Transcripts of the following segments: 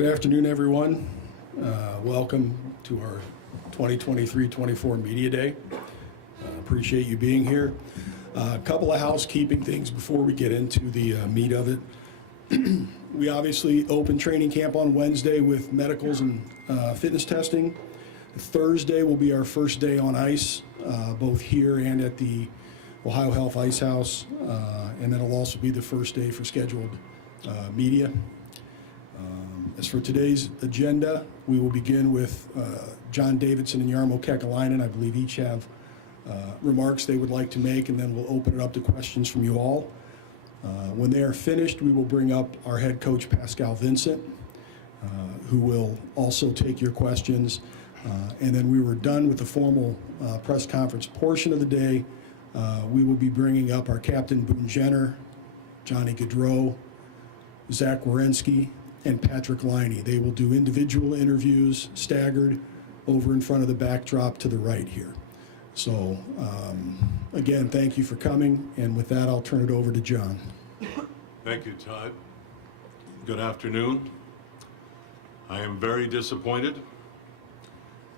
Good afternoon, everyone. Welcome to our 2023-24 Media Day. Appreciate you being here. A couple of housekeeping things before we get into the meat of it. We obviously open training camp on Wednesday with medicals and fitness testing. Thursday will be our first day on ice, both here and at the Ohio Health Ice House, and then it'll also be the first day for scheduled media. As for today's agenda, we will begin with John Davidson and Jarmo Kekalainen. I believe each have remarks they would like to make, and then we'll open it up to questions from you all. When they are finished, we will bring up our head coach, Pascal Vincent, who will also take your questions. And then we were done with the formal press conference portion of the day. We will be bringing up our captain, Boone Jenner, Johnny Gaudreau, Zach Werenski, and Patrick Liney. They will do individual interviews, staggered, over in front of the backdrop to the right here. So, again, thank you for coming, and with that, I'll turn it over to John. Thank you, Todd. Good afternoon. I am very disappointed.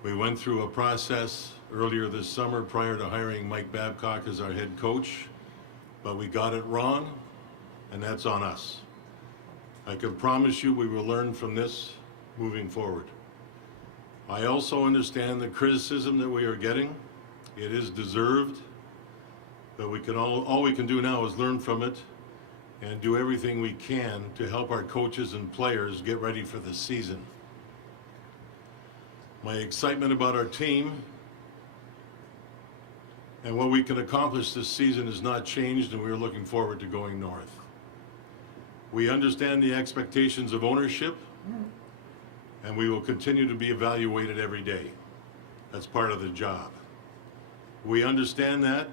We went through a process earlier this summer prior to hiring Mike Babcock as our head coach, but we got it wrong, and that's on us. I can promise you we will learn from this moving forward. I also understand the criticism that we are getting. It is deserved, but all we can do now is learn from it and do everything we can to help our coaches and players get ready for the season. My excitement about our team and what we can accomplish this season has not changed, and we are looking forward to going north. We understand the expectations of ownership, and we will continue to be evaluated every day. That's part of the job. We understand that,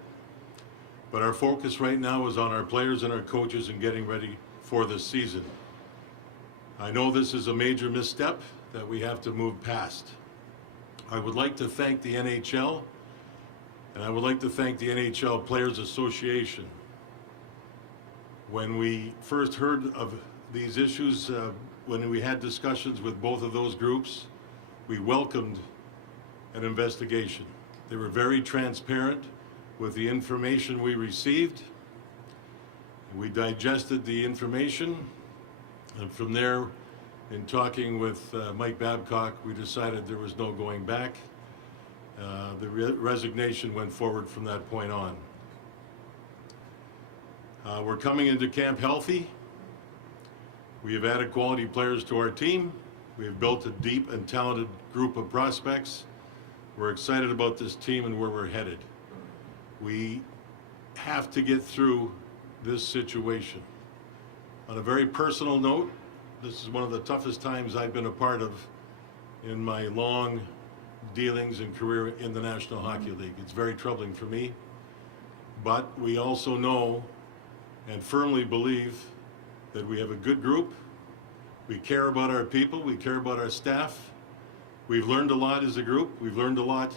but our focus right now is on our players and our coaches and getting ready for this season. I know this is a major misstep that we have to move past. I would like to thank the NHL, and I would like to thank the NHL Players Association. When we first heard of these issues, when we had discussions with both of those groups, we welcomed an investigation. They were very transparent with the information we received. We digested the information, and from there, in talking with Mike Babcock, we decided there was no going back. The resignation went forward from that point on. We're coming into camp healthy. We have added quality players to our team. We have built a deep and talented group of prospects. We're excited about this team and where we're headed. We have to get through this situation. On a very personal note, this is one of the toughest times I've been a part of in my long dealings and career in the National Hockey League. It's very troubling for me, but we also know and firmly believe that we have a good group. We care about our people. We care about our staff. We've learned a lot as a group. We've learned a lot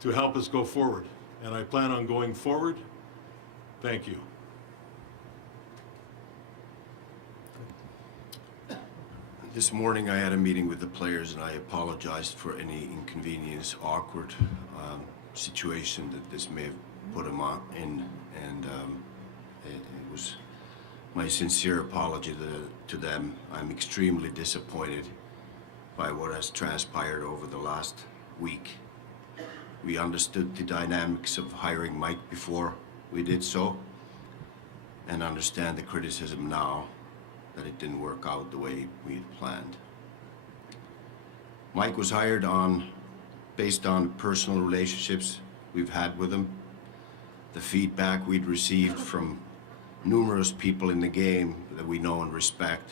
to help us go forward, and I plan on going forward. Thank you. This morning I had a meeting with the players, and I apologized for any inconvenience, awkward situation that this may have put them in, and it was my sincere apology to them. I'm extremely disappointed by what has transpired over the last week. We understood the dynamics of hiring Mike before we did so, and understand the criticism now that it didn't work out the way we had planned. Mike was hired based on personal relationships we've had with him, the feedback we'd received from numerous people in the game that we know and respect,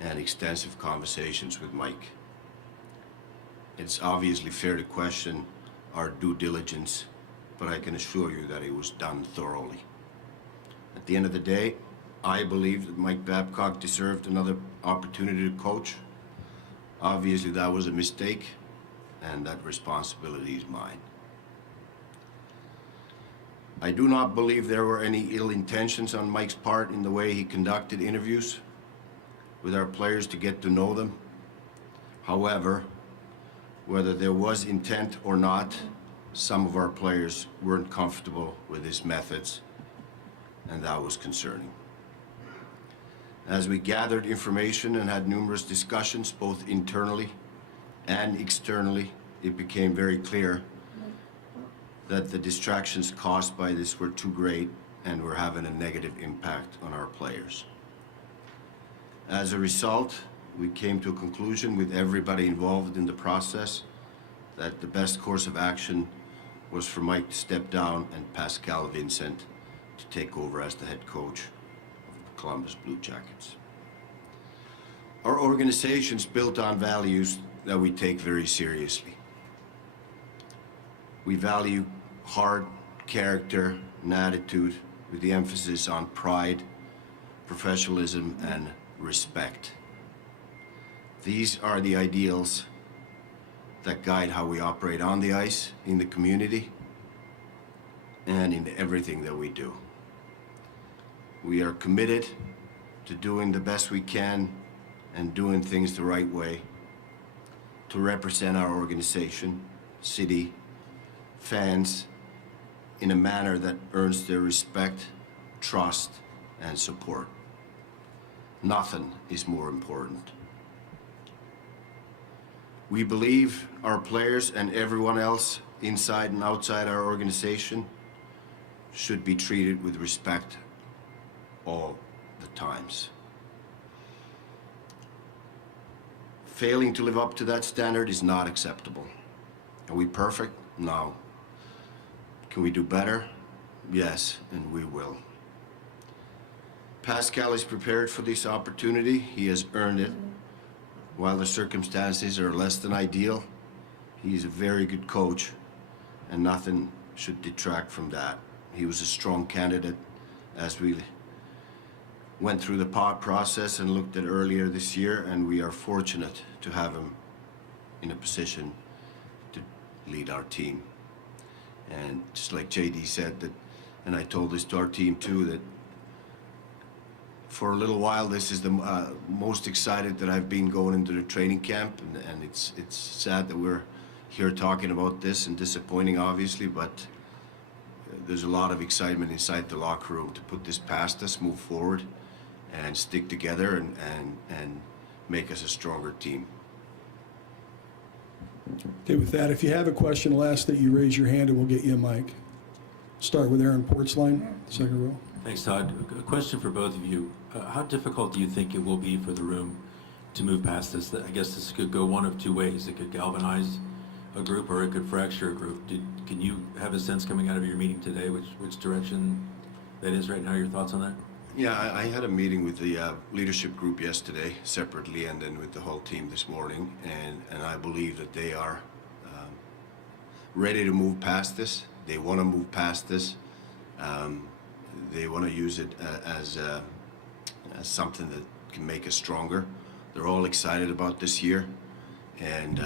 and extensive conversations with Mike. It's obviously fair to question our due diligence, but I can assure you that it was done thoroughly. At the end of the day, I believe that Mike Babcock deserved another opportunity to coach. Obviously, that was a mistake, and that responsibility is mine. I do not believe there were any ill intentions on Mike's part in the way he conducted interviews. with our players to get to know them. However, whether there was intent or not, some of our players weren't comfortable with his methods, and that was concerning. As we gathered information and had numerous discussions, both internally and externally, it became very clear that the distractions caused by this were too great and were having a negative impact on our players. As a result, we came to a conclusion with everybody involved in the process that the best course of action was for Mike to step down and Pascal Vincent to take over as the head coach of the Columbus Blue Jackets. Our organization's built on values that we take very seriously. We value hard character and attitude with the emphasis on pride, professionalism, and respect. These are the ideals that guide how we operate on the ice, in the community, and in everything that we do. We are committed to doing the best we can and doing things the right way to represent our organization, city, fans in a manner that earns their respect, trust, and support. Nothing is more important. We believe our players and everyone else inside and outside our organization should be treated with respect all the times. Failing to live up to that standard is not acceptable. Are we perfect? No. Can we do better? Yes, and we will. Pascal is prepared for this opportunity. He has earned it. While the circumstances are less than ideal, he's a very good coach, and nothing should detract from that. He was a strong candidate as we went through the process and looked at earlier this year, and we are fortunate to have him in a position to lead our team. And just like JD said, that, and I told this to our team too, that for a little while this is the most excited that I've been going into the training camp, and it's sad that we're here talking about this and disappointing obviously, but there's a lot of excitement inside the locker room to put this past us, move forward, and stick together and make us a stronger team. Okay, with that, if you have a question, I'll ask that you raise your hand and we'll get you a mic. Start with Aaron Portzline, second row. Thanks, Todd. A question for both of you. How difficult do you think it will be for the room to move past this? I guess this could go one of two ways. It could galvanize a group or it could fracture a group. Can you have a sense coming out of your meeting today which direction that is right now? Your thoughts on that? Yeah, I had a meeting with the leadership group yesterday separately, and then with the whole team this morning, and I believe that they are ready to move past this. They want to move past this. They want to use it as something that can make us stronger. They're all excited about this year, and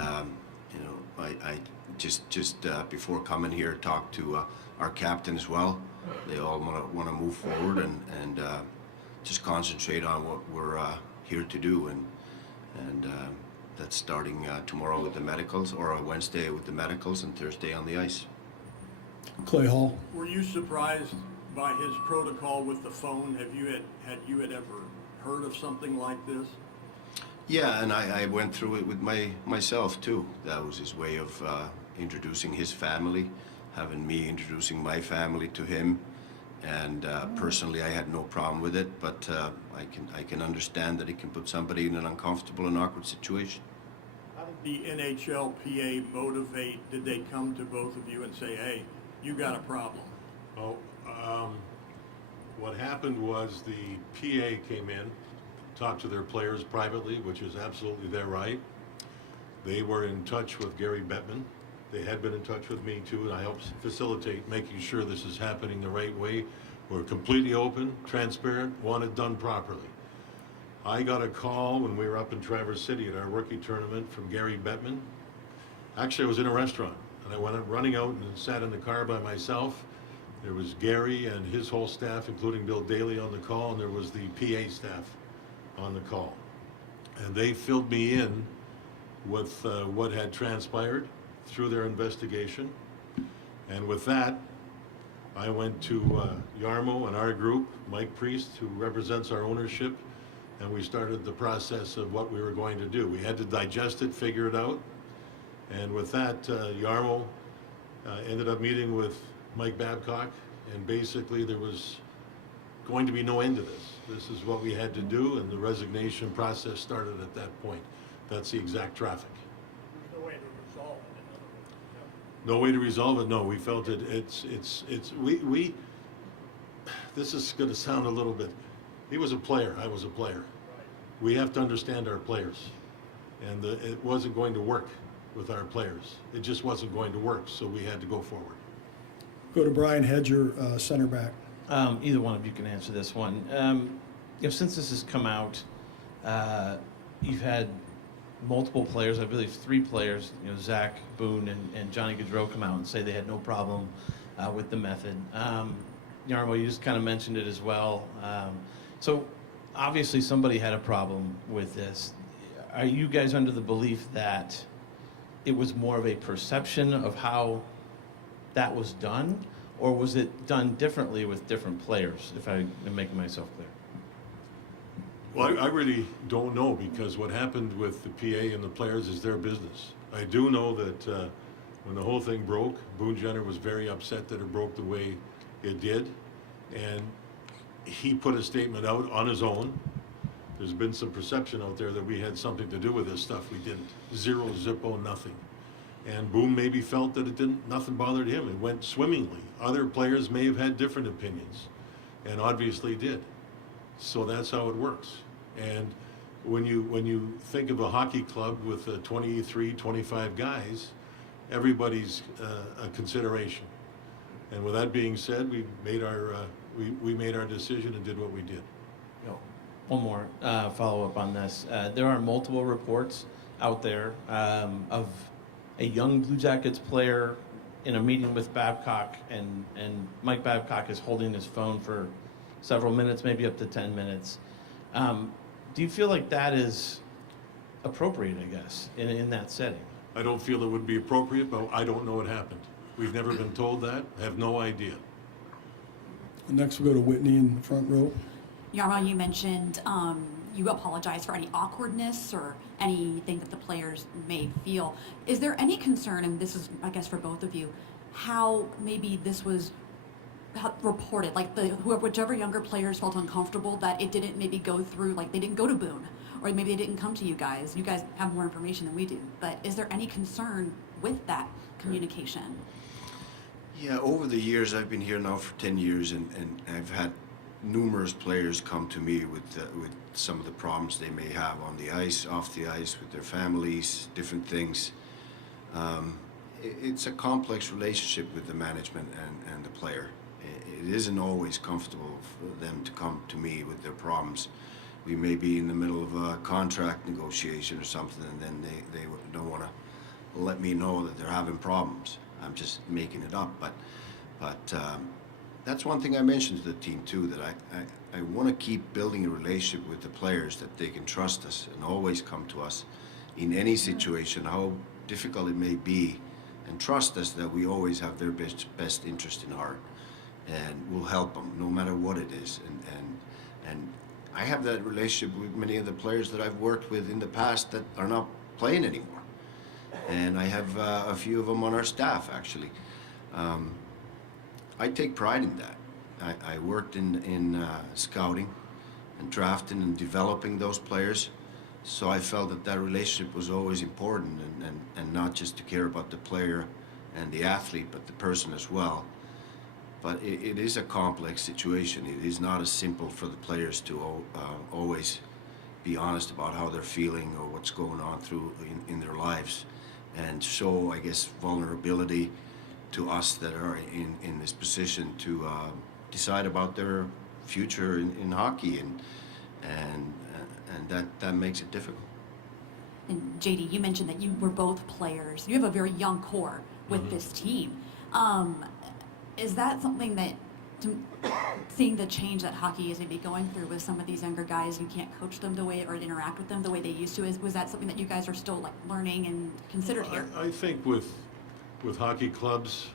I just before coming here talked to our captain as well. They all want to move forward and just concentrate on what we're here to do, and that's starting tomorrow with the medicals, or Wednesday with the medicals, and Thursday on the ice. Clay Hall. Were you surprised by his protocol with the phone? Had you ever heard of something like this? Yeah, and I went through it with myself too. That was his way of introducing his family, having me introducing my family to him, and personally I had no problem with it, but I can understand that it can put somebody in an uncomfortable and awkward situation. How did the NHLPA motivate? Did they come to both of you and say, hey, you got a problem? Oh, what happened was the PA came in, talked to their players privately, which is absolutely their right. They were in touch with Gary Bettman. They had been in touch with me too, and I helped facilitate making sure this is happening the right way. We're completely open, transparent, want it done properly. I got a call when we were up in Traverse City at our rookie tournament from Gary Bettman. Actually, I was in a restaurant, and I went up running out and sat in the car by myself. There was Gary and his whole staff, including Bill Daly, on the call, and there was the PA staff on the call. And they filled me in with what had transpired through their investigation. And with that, I went to Yarmo and our group, Mike Priest, who represents our ownership, and we started the process of what we were going to do. We had to digest it, figure it out. And with that, Yarmo ended up meeting with Mike Babcock, and basically there was going to be no end to this. This is what we had to do, and the resignation process started at that point. That's the exact traffic. There's no way to resolve it, in other words. No way to resolve it, no, we felt it, we, this is gonna sound a little bit, he was a player, I was a player. We have to understand our players, and it wasn't going to work with our players. It just wasn't going to work, so we had to go forward. Go to Brian Hedger, center back. Either one of you can answer this one. Since this has come out, you've had multiple players, I believe 3 players, Zach Boone and Johnny Gaudreau come out and say they had no problem with the method. Yarmo, you just kind of mentioned it as well. So obviously somebody had a problem with this. Are you guys under the belief that it was more of a perception of how that was done, or was it done differently with different players, if I am making myself clear? Well, I really don't know, because what happened with the PA and the players is their business. I do know that when the whole thing broke, Boone Jenner was very upset that it broke the way it did, and he put a statement out on his own. There's been some perception out there that we had something to do with this stuff. We didn't. Zero, zippo, nothing. And Boone maybe felt that nothing bothered him. It went swimmingly. Other players may have had different opinions, and obviously did. So that's how it works. And when you think of a hockey club with 23, 25 guys, everybody's a consideration. And with that being said, we made our decision and did what we did. One more follow-up on this. There are multiple reports out there of a young Blue Jackets player in a meeting with Babcock, and Mike Babcock is holding his phone for several minutes, maybe up to 10 minutes. Do you feel like that is appropriate, I guess, in that setting? I don't feel it would be appropriate, but I don't know what happened. We've never been told that. I have no idea. Next, we'll go to Whitney in the front row. Yarmo, you mentioned you apologize for any awkwardness or anything that the players may feel. Is there any concern, and this is, I guess, for both of you, how maybe this was reported, like whichever younger players felt uncomfortable that it didn't maybe go through, like they didn't go to Boone, or maybe they didn't come to you guys. You guys have more information than we do, but is there any concern with that communication? Yeah, over the years, I've been here now for 10 years, and I've had numerous players come to me with some of the problems they may have on the ice, off the ice, with their families, different things. It's a complex relationship with the management and the player. It isn't always comfortable for them to come to me with their problems. We may be in the middle of a contract negotiation or something, and then they don't want to let me know that they're having problems. I'm just making it up, but that's one thing I mentioned to the team too, that I want to keep building a relationship with the players, that they can trust us and always come to us in any situation, how difficult it may be, and trust us that we always have their best interest in heart, and we'll help them no matter what it is. And I have that relationship with many of the players that I've worked with in the past that are not playing anymore, and I have a few of them on our staff actually. I take pride in that. I worked in scouting and drafting and developing those players, so I felt that relationship was always important, and not just to care about the player and the athlete, but the person as well. But it is a complex situation. It is not as simple for the players to always be honest about how they're feeling or what's going on in their lives, and show, I guess, vulnerability to us that are in this position to decide about their future in hockey, and that makes it difficult. And JD, you mentioned that you were both players. You have a very young core with this team. Is that something that seeing the change that hockey is maybe going through with some of these younger guys, you can't coach them the way or interact with them the way they used to. Was that something that you guys are still like learning and considered here? I think with hockey clubs,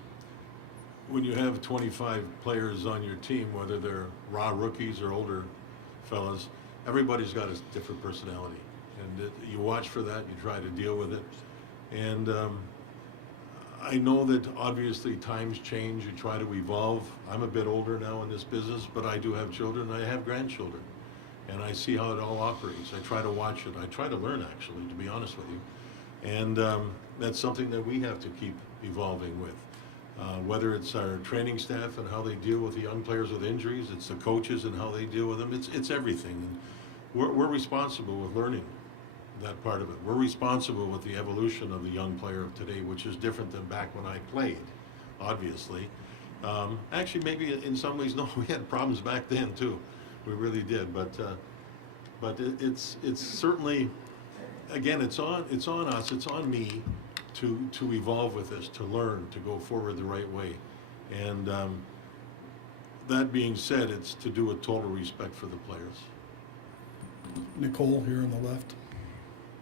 when you have 25 players on your team, whether they're raw rookies or older fellas, everybody's got a different personality. And you watch for that, you try to deal with it. And I know that obviously times change, you try to evolve. I'm a bit older now in this business, but I do have children, I have grandchildren. And I see how it all operates. I try to watch it. I try to learn, actually, to be honest with you. And that's something that we have to keep evolving with. Whether it's our training staff and how they deal with the young players with injuries, it's the coaches and how they deal with them. It's everything. And we're responsible with learning that part of it. We're responsible with the evolution of the young player of today, which is different than back when I played, obviously. Actually, maybe in some ways, no, we had problems back then too. We really did. But it's certainly, again, it's on us. It's on me to evolve with this, to learn, to go forward the right way. And that being said, it's to do with total respect for the players. Nicole here on the left.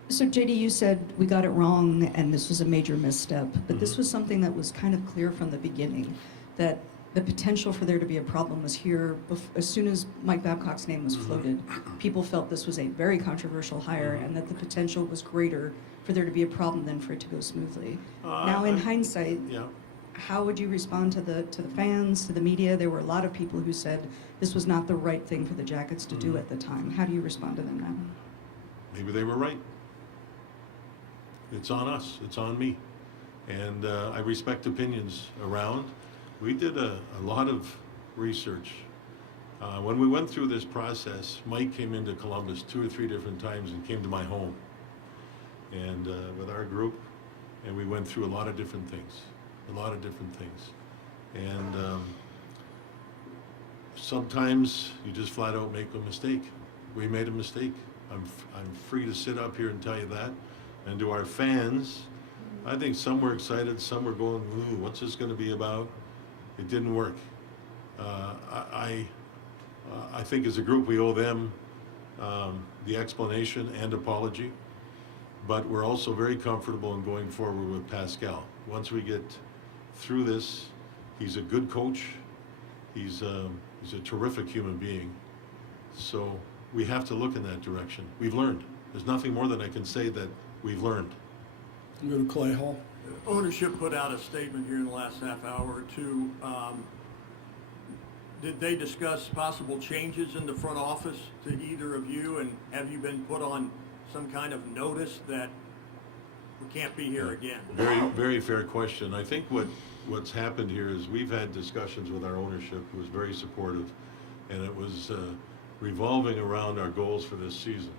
So JD, you said we got it wrong and this was a major misstep, but this was something that was kind of clear from the beginning, that the potential for there to be a problem was here. As soon as Mike Babcock's name was floated, people felt this was a very controversial hire and that the potential was greater for there to be a problem than for it to go smoothly. Now in hindsight, Yeah. how would you respond to the fans, to the media? There were a lot of people who said this was not the right thing for the Jackets to do at the time. How do you respond to them now? Maybe they were right. It's on us. It's on me. And I respect opinions around. We did a lot of research. When we went through this process, Mike came into Columbus 2 or 3 different times and came to my home and with our group, and we went through a lot of different things. And sometimes you just flat out make a mistake. We made a mistake. I'm free to sit up here and tell you that. And to our fans, I think some were excited, some were going, ooh, what's this going to be about? It didn't work. I think as a group we owe them the explanation and apology, but we're also very comfortable in going forward with Pascal. Once we get through this, he's a good coach. He's a terrific human being. So we have to look in that direction. We've learned. There's nothing more that I can say that we've learned. Go to Clay Hall. Ownership put out a statement here in the last half hour or two. Did they discuss possible changes in the front office to either of you? And have you been put on some kind of notice that we can't be here again? Very, very fair question. I think what's happened here is we've had discussions with our ownership, who was very supportive, and it was revolving around our goals for this season.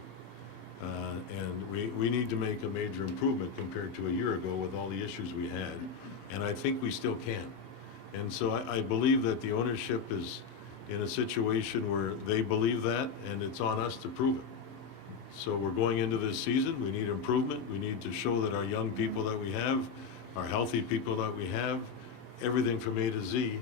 And we need to make a major improvement compared to a year ago with all the issues we had, and I think we still can. And so I believe that the ownership is in a situation where they believe that, and it's on us to prove it. So we're going into this season, we need improvement, we need to show that our young people that we have, our healthy people that we have, everything from A to Z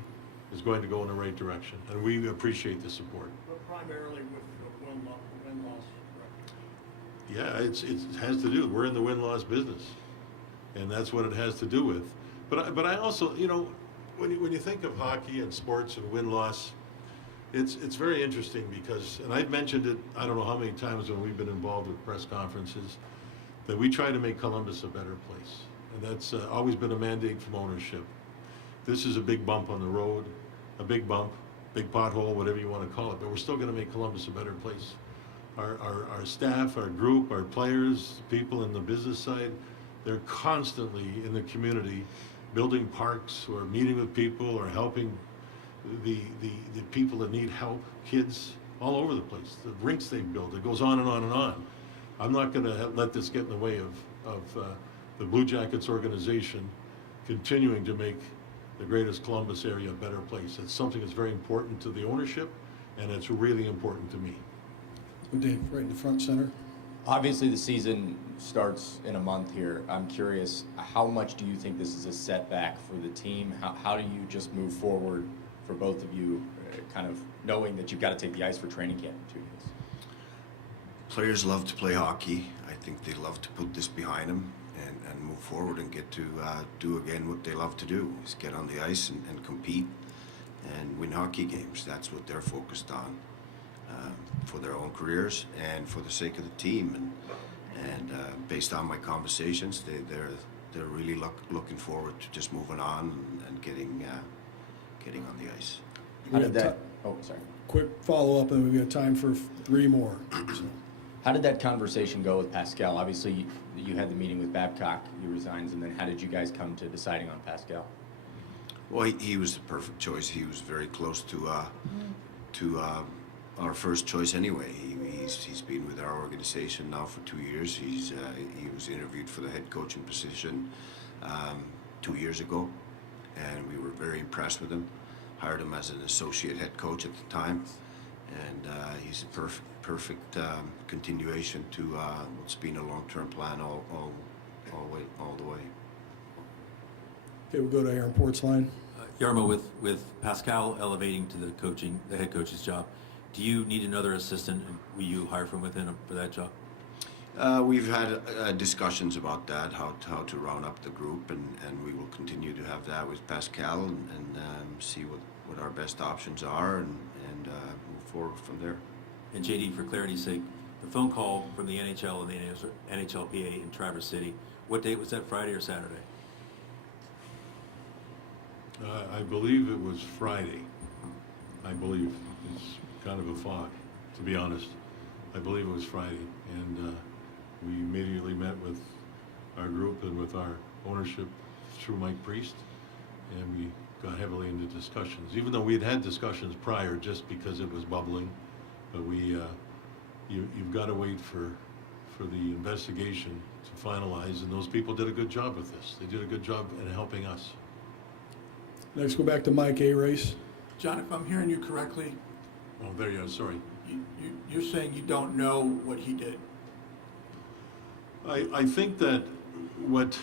is going to go in the right direction, and we appreciate the support. But primarily with the win-loss record. Yeah, it has to do, we're in the win-loss business, and that's what it has to do with. But I also, you know, when you think of hockey and sports and win-loss, it's very interesting because, and I've mentioned it, I don't know how many times when we've been involved with press conferences, that we try to make Columbus a better place. And that's always been a mandate from ownership. This is a big bump on the road, a big bump, big pothole, whatever you want to call it, but we're still going to make Columbus a better place. Our staff, our group, our players, people in the business side, they're constantly in the community building parks or meeting with people or helping the people that need help, kids all over the place, the rinks they've built. It goes on and on and on. I'm not going to let this get in the way of the Blue Jackets organization continuing to make the greatest Columbus area a better place. It's something that's very important to the ownership, and it's really important to me. Dave, right in the front center. Obviously, the season starts in a month here. I'm curious, how much do you think this is a setback for the team? How do you just move forward for both of you kind of knowing that you've got to take the ice for training camp in 2 days? Players love to play hockey. I think they love to put this behind them and move forward and get to do again what they love to do, is get on the ice and compete and win hockey games. That's what they're focused on for their own careers and for the sake of the team. And based on my conversations, they're really looking forward to just moving on and getting on the ice. How We did got that? Oh, sorry. Quick follow-up, and we've got time for 3 more. So, How did that conversation go with Pascal? Obviously, you had the meeting with Babcock. He resigns, and then how did you guys come to deciding on Pascal? Well, he was the perfect choice. He was very close to our first choice anyway. He's been with our organization now for 2 years. He was interviewed for the head coaching position 2 years ago, and we were very impressed with him. Hired him as an associate head coach at the time, and he's a perfect continuation to what's been a long-term plan all the way. Okay, we'll go to Aaron Portsline. Yarmo, with Pascal elevating to the head coach's job, do you need another assistant, and will you hire from within for that job? We've had discussions about that, how to round up the group, and we will continue to have that with Pascal and see what our best options are and move forward from there. And JD, for clarity's sake, the phone call from the NHL and the NHLPA in Traverse City, what date was that, Friday or Saturday? I believe it was Friday. I believe. It's kind of a fog, to be honest. I believe it was Friday. And we immediately met with our group and with our ownership through Mike Priest, and we got heavily into discussions, even though we had had discussions prior just because it was bubbling. But you've got to wait for the investigation to finalize, and those people did a good job with this. They did a good job in helping us. Next, go back to Mike A-Race. John, if I'm hearing you correctly, Oh, there you are, sorry. you're saying you don't know what he did. I think that what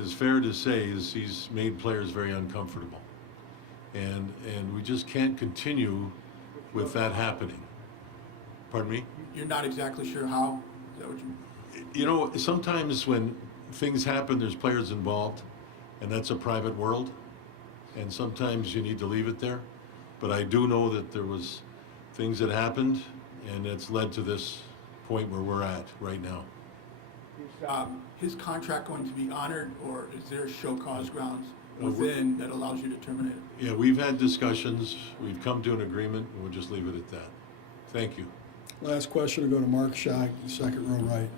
is fair to say is he's made players very uncomfortable. And we just can't continue with that happening. Pardon me? You're not exactly sure how? Is that what you... You know, sometimes when things happen, there's players involved, and that's a private world, and sometimes you need to leave it there. But I do know that there was things that happened, and it's led to this point where we're at right now. His contract going to be honored, or is there show cause grounds within that allows you to terminate it? Yeah, we've had discussions, we've come to an agreement, and we'll just leave it at that. Thank you. Last question will go to Mark Scheig, second row right.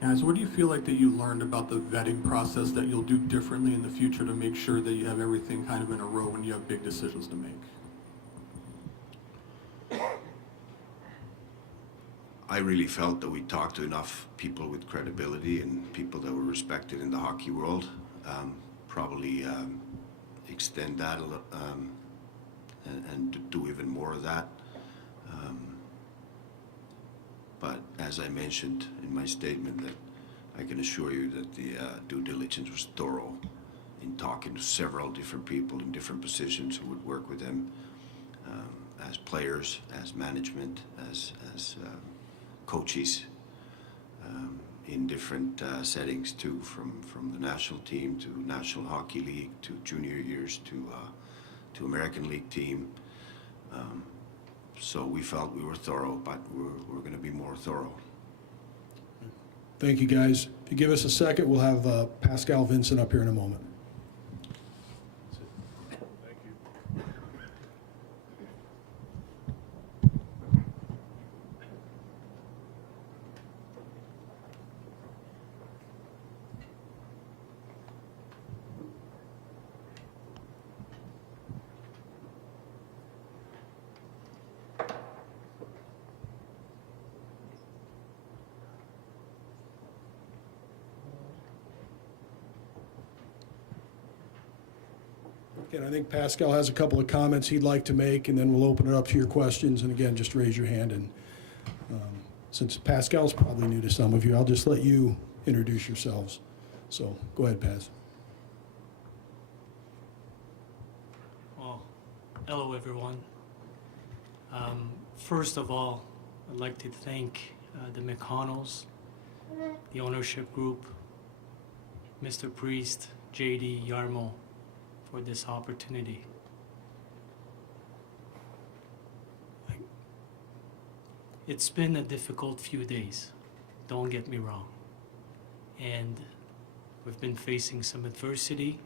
Guys, what do you feel like that you learned about the vetting process that you'll do differently in the future to make sure that you have everything kind of in a row when you have big decisions to make? I really felt that we talked to enough people with credibility and people that were respected in the hockey world. Probably extend that and do even more of that. But as I mentioned in my statement, that I can assure you that the due diligence was thorough in talking to several different people in different positions who would work with them as players, as management, as coaches in different settings too, from the national team to National Hockey League to junior years to American League team. So we felt we were thorough, but we're going to be more thorough. Thank you, guys. If you give us a second, we'll have Pascal Vincent up here in a moment. And I think Pascal has a couple of comments he'd like to make, and then we'll open it up to your questions. And again, just raise your hand. And since Pascal's probably new to some of you, I'll just let you introduce yourselves. So go ahead, Paz. Well, hello everyone. First of all, I'd like to thank the McConnells, the ownership group, Mr. Priest, JD, Yarmo, for this opportunity. It's been a difficult few days, don't get me wrong. And we've been facing some adversity.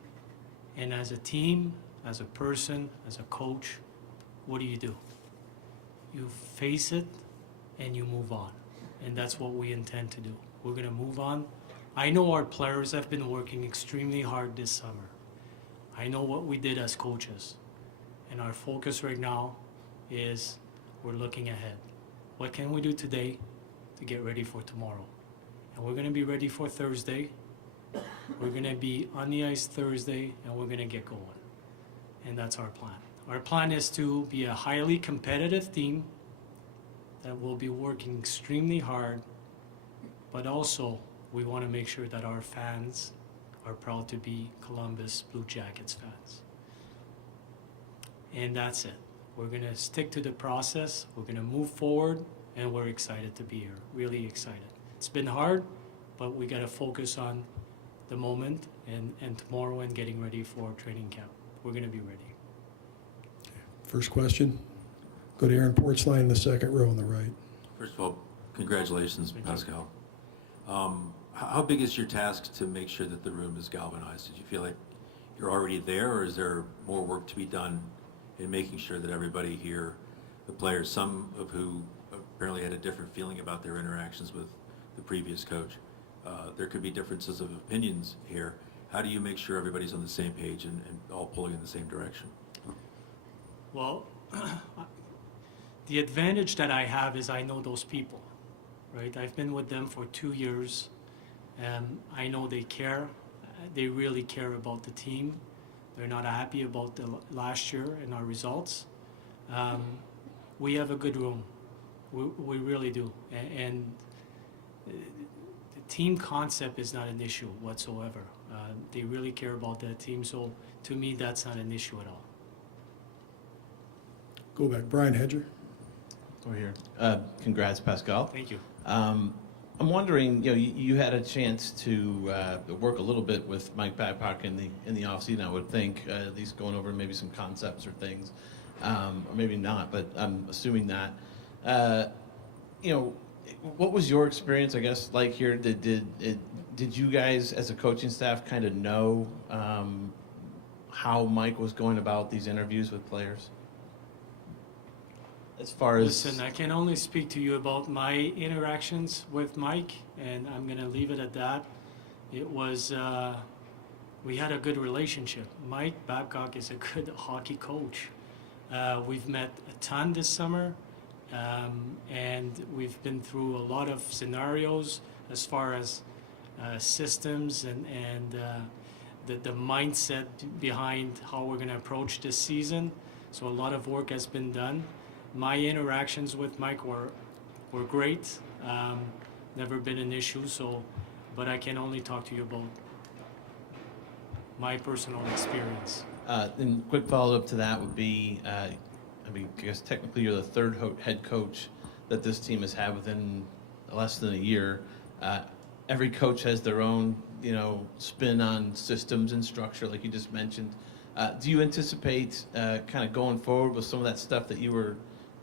And as a team, as a person, as a coach, what do? You face it and you move on. And that's what we intend to do. We're gonna move on. I know our players have been working extremely hard this summer. I know what we did as coaches. And our focus right now is we're looking ahead. What can we do today to get ready for tomorrow? And we're gonna be ready for Thursday. We're gonna be on the ice Thursday and we're gonna get going. And that's our plan. Our plan is to be a highly competitive team that will be working extremely hard, but also we want to make sure that our fans are proud to be Columbus Blue Jackets fans. And that's it. We're going to stick to the process, we're going to move forward, and we're excited to be here, really excited. It's been hard, but we got to focus on the moment and tomorrow and getting ready for training camp. We're going to be ready. First question, go to Aaron Portzline in the second row on the right. First of all, congratulations, Pascal. How big is your task to make sure that the room is galvanized? Did you feel like you're already there, or is there more work to be done in making sure that everybody here, the players, some of who apparently had a different feeling about their interactions with the previous coach, there could be differences of opinions here. How do you make sure everybody's on the same page and all pulling in the same direction? Well, the advantage that I have is I know those people, right? I've been with them for 2 years. I know they care. They really care about the team. They're not happy about the last year and our results. We have a good room. We really do. And the team concept is not an issue whatsoever. They really care about that team. So to me, that's not an issue at all. Go back, Brian Hedger. Over here. Congrats, Pascal. Thank you. I'm wondering, you had a chance to work a little bit with Mike Babcock in the offseason, I would think, at least going over maybe some concepts or things, or maybe not, but I'm assuming that. What was your experience, I guess, like here? Did you guys, as a coaching staff, kind of know how Mike was going about these interviews with players? As far as Listen, I can only speak to you about my interactions with Mike, and I'm going to leave it at that. It was, we had a good relationship. Mike Babcock is a good hockey coach. We've met a ton this summer, and we've been through a lot of scenarios as far as systems and the mindset behind how we're going to approach this season. So a lot of work has been done. My interactions with Mike were great. Never been an issue. But I can only talk to you about my personal experience. And quick follow-up to that would be, I guess technically you're the third head coach that this team has had within less than a year. Every coach has their own, spin on systems and structure, like you just mentioned. Do you anticipate kind of going forward with some of that stuff that you were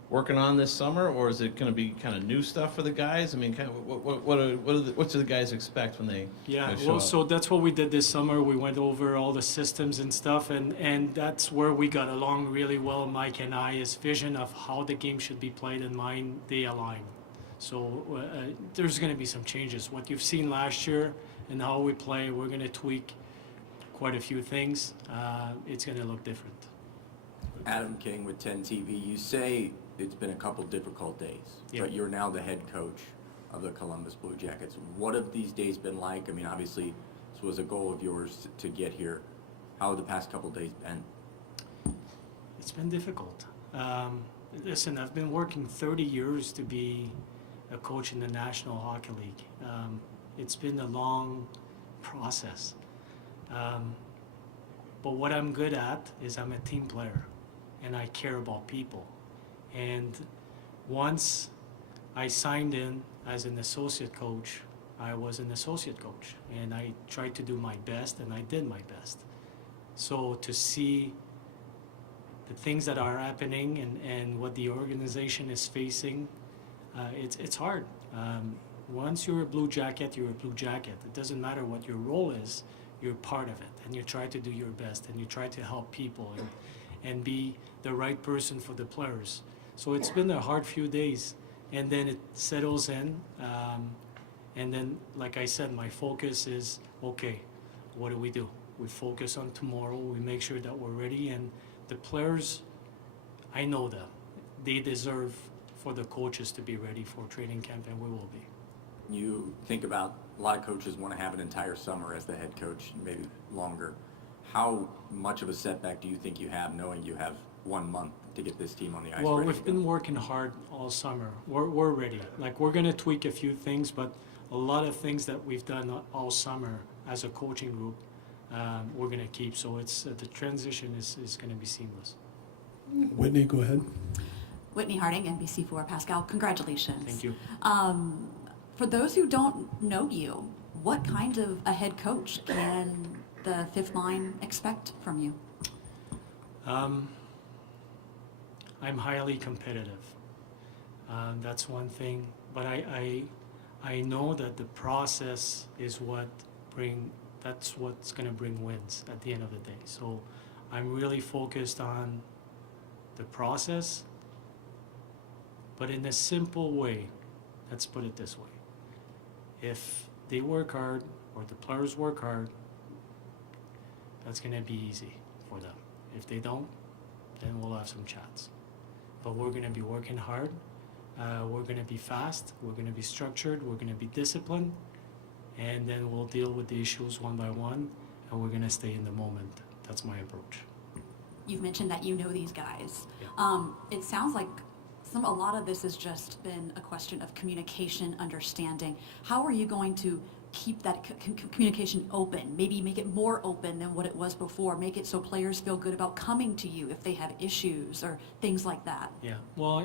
working on this summer, or is it going to be kind of new stuff for the guys? I mean, kind of what do the guys expect when they show up? So that's what we did this summer. We went over all the systems and stuff, and that's where we got along really well, Mike and I. His vision of how the game should be played and mine, they align. So there's going to be some changes. What you've seen last year and how we play, we're going to tweak quite a few things. It's going to look different. Adam King with 10 TV. You say it's been a couple difficult days, Yeah. but you're now the head coach of the Columbus Blue Jackets. What have these days been like? I mean, obviously, this was a goal of yours to get here. How have the past couple days been? It's been difficult. Listen, I've been working 30 years to be a coach in the National Hockey League. It's been a long process. But what I'm good at is I'm a team player, and I care about people. And once I signed in as an associate coach, I was an associate coach, and I tried to do my best, and I did my best. So to see the things that are happening and what the organization is facing, it's hard. Once you're a Blue Jacket, you're a Blue Jacket. It doesn't matter what your role is, you're part of it, and you try to do your best, and you try to help people and be the right person for the players. So it's been a hard few days, and then it settles in. And then, like I said, my focus is, okay, what do? We focus on tomorrow, we make sure that we're ready, and the players, I know them. They deserve for the coaches to be ready for training camp, and we will be. You think about, a lot of coaches want to have an entire summer as the head coach, maybe longer. How much of a setback do you think you have knowing you have 1 month to get this team on the ice? Well, ready we've to go? been working hard all summer. We're ready. Like, we're gonna tweak a few things, but a lot of things that we've done all summer as a coaching group, we're gonna keep. So it's the transition is gonna be seamless. Whitney, go ahead. Whitney Harding, NBC4. Pascal, congratulations. Thank you. For those who don't know you, what kind of a head coach can the fifth line expect from you? I'm highly competitive. That's one thing, but I know that the process is that's what's gonna bring wins at the end of the day. So I'm really focused on the process, but in a simple way. Let's put it this way. If they work hard, or the players work hard, that's gonna be easy for them. If they don't, then we'll have some chats. But we're gonna be working hard, we're gonna be fast, we're gonna be structured, we're gonna be disciplined, and then we'll deal with the issues one by one, and we're gonna stay in the moment. That's my approach. You've mentioned that you know these guys. Yeah. It sounds like a lot of this has just been a question of communication, understanding. How are you going to keep that communication open? Maybe make it more open than what it was before. Make it so players feel good about coming to you if they have issues or things like that. Yeah, well,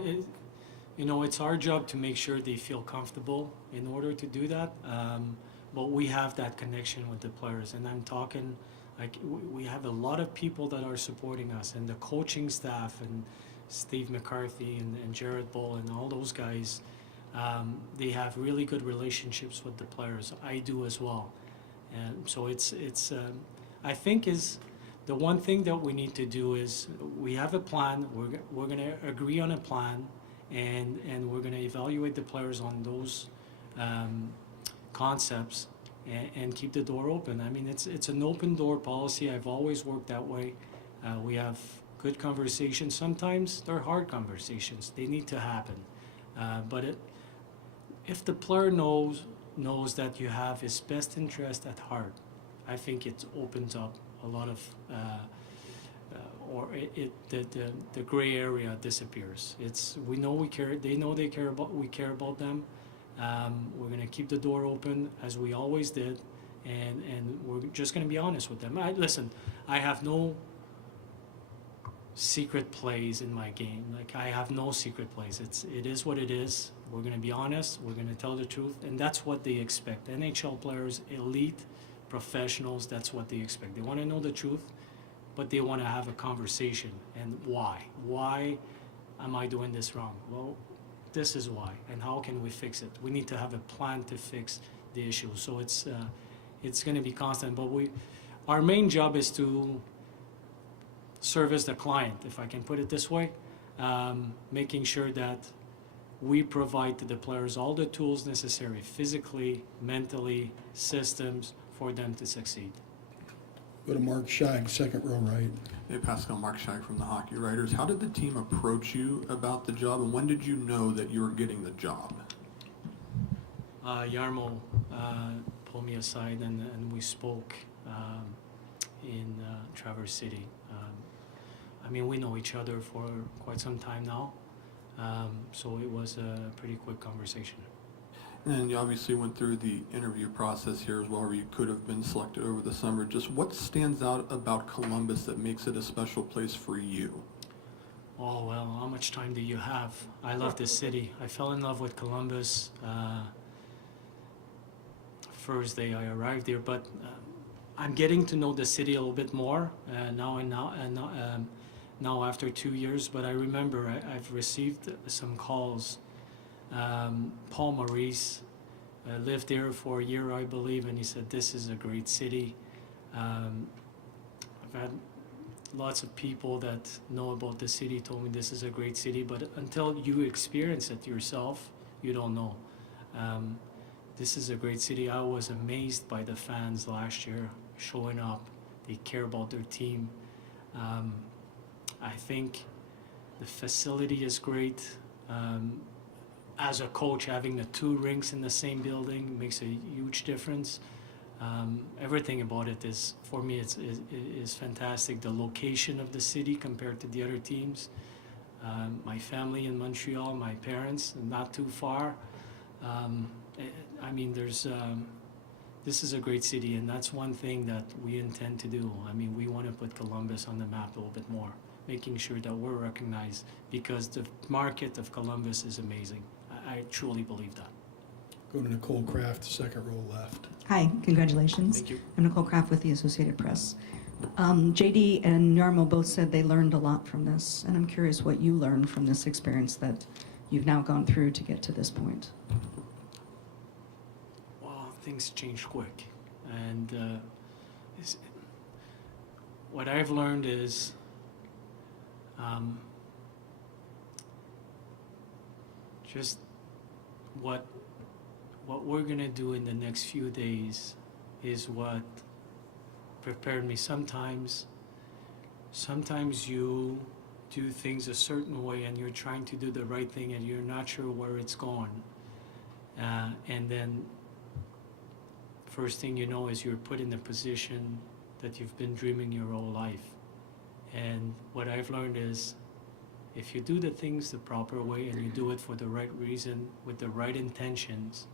it's our job to make sure they feel comfortable in order to do that. But we have that connection with the players, and I'm talking, like, we have a lot of people that are supporting us, and the coaching staff, and Steve McCarthy and Jared Bull and all those guys, they have really good relationships with the players. I do as well. And so I think is the one thing that we need to do is we have a plan, we're going to agree on a plan, and we're going to evaluate the players on those concepts and keep the door open. I mean, it's an open door policy. I've always worked that way. We have good conversations. Sometimes they're hard conversations. They need to happen. But if the player knows that you have his best interest at heart, I think it opens up a lot of, the gray area disappears. We know we care. They know we care about them. We're gonna keep the door open as we always did, and we're just gonna be honest with them. Listen, I have no secret plays in my game. Like, I have no secret plays. It is what it is. We're going to be honest. We're going to tell the truth, and that's what they expect. NHL players, elite professionals, that's what they expect. They want to know the truth, but they want to have a conversation. And why? Why am I doing this wrong? Well, this is why, and how can we fix it? We need to have a plan to fix the issue. So it's going to be constant. But our main job is to service the client, if I can put it this way, making sure that we provide to the players all the tools necessary, physically, mentally, systems, for them to succeed. Go to Mark Scheig, second row right. Hey Pascal, Mark Scheig from the Hockey Writers. How did the team approach you about the job, and when did you know that you were getting the job? Jarmo pulled me aside, and we spoke in Traverse City. I mean, we know each other for quite some time now, so it was a pretty quick conversation. And you obviously went through the interview process here as well, where you could have been selected over the summer. Just what stands out about Columbus that makes it a special place for you? Oh, well, how much time do you have? I love this city. I fell in love with Columbus first day I arrived here, but I'm getting to know the city a little bit more now after 2 years. But I remember I've received some calls. Paul Maurice lived there for a year, I believe, and he said, "This is a great city." I've had lots of people that know about the city told me this is a great city, but until you experience it yourself, you don't know. This is a great city. I was amazed by the fans last year showing up. They care about their team. I think the facility is great. As a coach, having the 2 rinks in the same building makes a huge difference. Everything about it is, for me, is fantastic. The location of the city compared to the other teams. My family in Montreal, my parents, not too far. This is a great city, and that's one thing that we intend to do. I mean, we want to put Columbus on the map a little bit more, making sure that we're recognized, because the market of Columbus is amazing. I truly believe that. Go to Nicole Kraft, second row left. Hi, congratulations. Thank you. I'm Nicole Kraft with the Associated Press. JD and Yarmo both said they learned a lot from this, and I'm curious what you learned from this experience that you've now gone through to get to this point. Well, things change quick, and what I've learned is just what we're gonna do in the next few days is what prepared me. Sometimes you do things a certain way and you're trying to do the right thing and you're not sure where it's going, and then first thing you know is you're put in a position that you've been dreaming your whole life. And what I've learned is, if you do the things the proper way and you do it for the right reason, with the right intentions,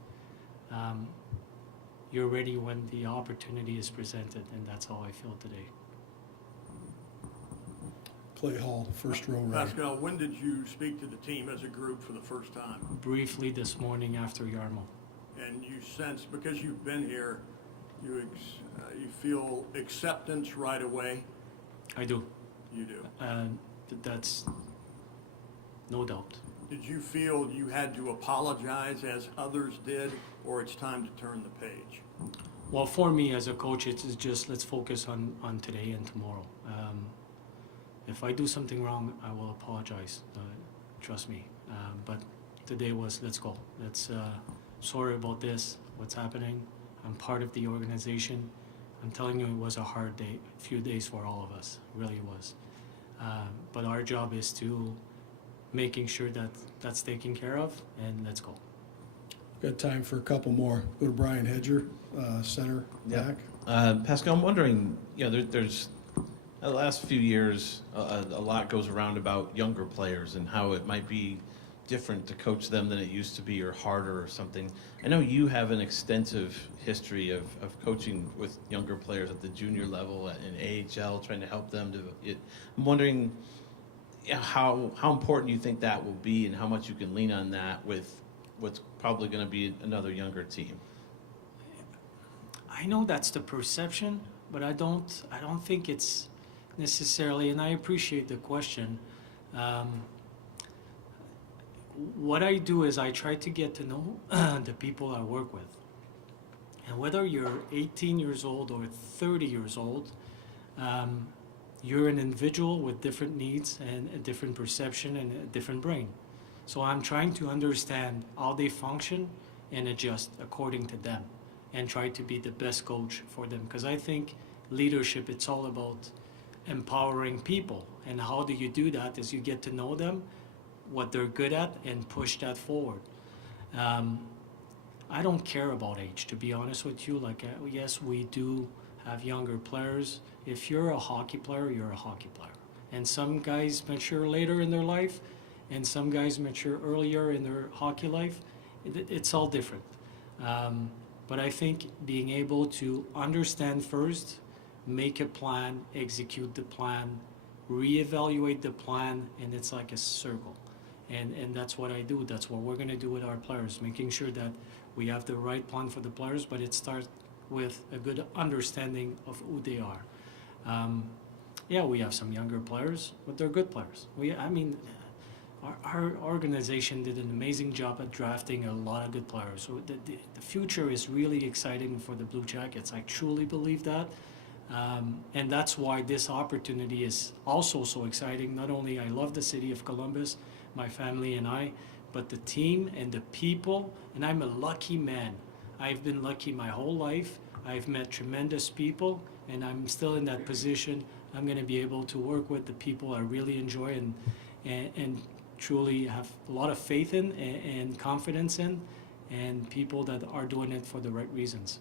you're ready when the opportunity is presented, and that's how I feel today. Clay Hall, first row right. Pascal, when did you speak to the team as a group for the first time? Briefly this morning after Yarmo. And you sense, because you've been here, you feel acceptance right away? I do. You do. That's no doubt. Did you feel you had to apologize as others did, or it's time to turn the page? Well, for me as a coach, it's just let's focus on today and tomorrow. If I do something wrong, I will apologize. Trust me. But today was let's go. Sorry about this, what's happening. I'm part of the organization. I'm telling you, it was a hard day, few days for all of us. It really was. But our job is to making sure that that's taken care of, and let's go. Got time for a couple more. Go to Brian Hedger, center back. Pascal, I'm wondering, there's the last few years, a lot goes around about younger players and how it might be different to coach them than it used to be, or harder or something. I know you have an extensive history of coaching with younger players at the junior level in AHL, trying to help them to. I'm wondering how important you think that will be, and how much you can lean on that with what's probably going to be another younger team. I know that's the perception, but I don't think it's necessarily, and I appreciate the question. What I do is I try to get to know the people I work with. And whether you're 18 years old or 30 years old, you're an individual with different needs and a different perception and a different brain. So I'm trying to understand how they function and adjust according to them, and try to be the best coach for them. Because I think leadership, it's all about empowering people. And how do you do that is you get to know them, what they're good at, and push that forward. I don't care about age, to be honest with you. Yes, we do have younger players. If you're a hockey player, you're a hockey player. And some guys mature later in their life, and some guys mature earlier in their hockey life. It's all different. But I think being able to understand first, make a plan, execute the plan, reevaluate the plan, and it's like a circle. And that's what I do. That's what we're going to do with our players, making sure that we have the right plan for the players, but it starts with a good understanding of who they are. Yeah, we have some younger players, but they're good players. Our organization did an amazing job at drafting a lot of good players. So the future is really exciting for the Blue Jackets. I truly believe that. And that's why this opportunity is also so exciting. Not only I love the city of Columbus, my family and I, but the team and the people, and I'm a lucky man. I've been lucky my whole life. I've met tremendous people, and I'm still in that position. I'm going to be able to work with the people I really enjoy and truly have a lot of faith in and confidence in, and people that are doing it for the right reasons.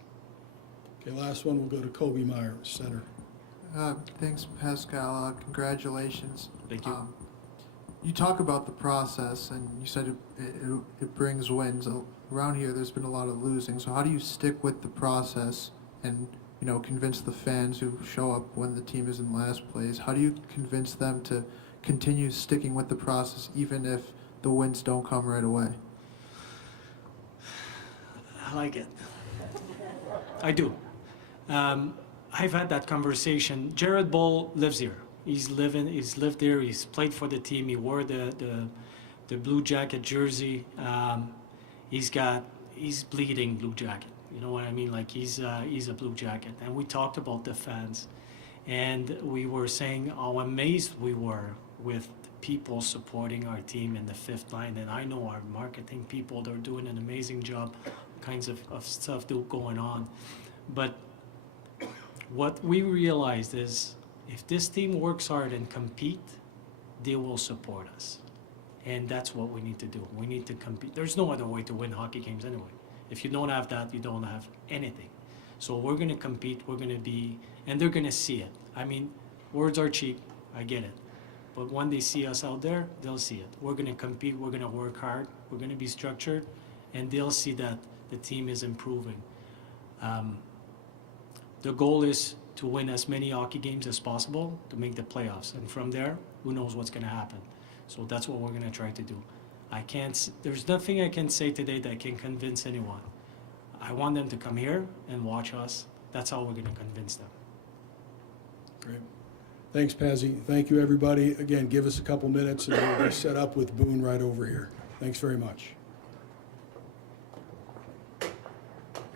Okay, last one, we'll go to Kobe Meyer, center. Thanks, Pascal. Congratulations. Thank you. You talk about the process, and you said it brings wins. Around here, there's been a lot of losing. So how do you stick with the process and convince the fans who show up when the team is in last place? How do you convince them to continue sticking with the process even if the wins don't come right away? I like it. I do. I've had that conversation. Jared Bull lives here. He's lived there. He's played for the team. He wore the Blue Jacket jersey. He's bleeding Blue Jacket. You know what I mean? Like he's a Blue Jacket. And we talked about the fans, and we were saying how amazed we were with people supporting our team in the fifth line. And I know our marketing people, they're doing an amazing job, kinds of stuff going on. But what we realized is if this team works hard and compete, they will support us. And that's what we need to do. We need to compete. There's no other way to win hockey games anyway. If you don't have that, you don't have anything. So we're going to compete. We're going to be, and they're going to see it. I mean, words are cheap. I get it. But when they see us out there, they'll see it. We're going to compete. We're going to work hard. We're going to be structured. And they'll see that the team is improving. The goal is to win as many hockey games as possible to make the playoffs. And from there, who knows what's going to happen. So that's what we're going to try to do. There's nothing I can say today that can convince anyone. I want them to come here and watch us. That's how we're going to convince them. Great. Thanks, Pazzi. Thank you, everybody. Again, give us a couple minutes and we'll set up with Boone right over here. Thanks very much.